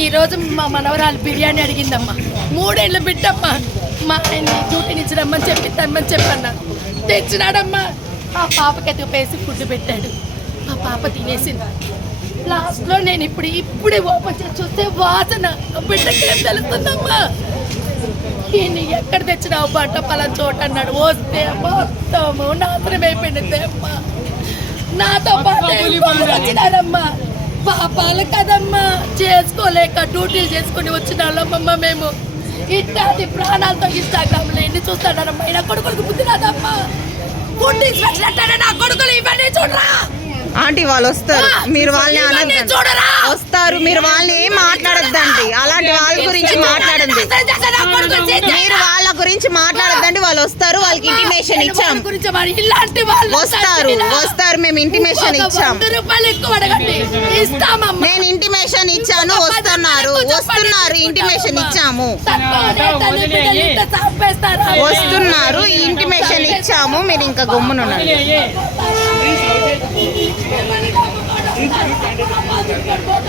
ఈరోజు మా మనవరాలు బిర్యానీ అడిగిందమ్మా. 3 ఏళ్ళ బిడ్డమ్మా. మా ఆయన్ని డ్యూటీ నుంచి రమ్మని చెప్పన్నా తెచ్చినాడమ్మా. ఆ పాపకి పేసి ఫుడ్ పెట్టాడు. ఆ పాప తినేసింది. లాస్ట్లో నేను ఇప్పుడే ఓపెన్ చేసి చూస్తే వాసన బిడ్డకి ఏం తెలుస్తుందమ్మా. ఈయన ఎక్కడ తెచ్చినావు బట్ట పలానా చోట అన్నాడు. వస్తే మొత్తము నాశనం అయిపోయింది అమ్మా. నాతో పాటు వచ్చినారమ్మా. పాపాలు కదమ్మా, చేసుకోలేక డ్యూటీలు చేసుకుని వచ్చిన వాళ్ళమ్మమ్మ మేము. ఇట్లాంటి ప్రాణాలతో ఇన్స్టాగ్రామ్లో ఎన్ని చూస్తాడమ్మా. నా కొడుకులకు బుద్ధి రాదమ్మా. ఫుడ్ ఇన్స్పెక్షన్ అంటారా నా కొడుకులు ఇవన్నీ చూడరా. ఆంటీ వాళ్ళు వస్తారు, మీరు వాళ్ళని అనద్దండి. వస్తారు, మీరు వాళ్ళని ఏం మాట్లాడద్దండి. అలాంటి వాళ్ళ గురించి మాట్లాడండి. మీరు వాళ్ళ గురించి మాట్లాడద్దండి. వాళ్ళు వస్తారు, వాళ్ళకి ఇంటిమేషన్ ఇచ్చాం. వస్తారు మేము ఇంటిమేషన్ ఇచ్చాం. నేను ఇంటిమేషన్ ఇచ్చాను. వస్తున్నారు ఇంటిమేషన్ ఇచ్చాము. వస్తున్నారు ఇంటిమేషన్ ఇచ్చాము. మీరు ఇంకా గమ్మునున్నారు.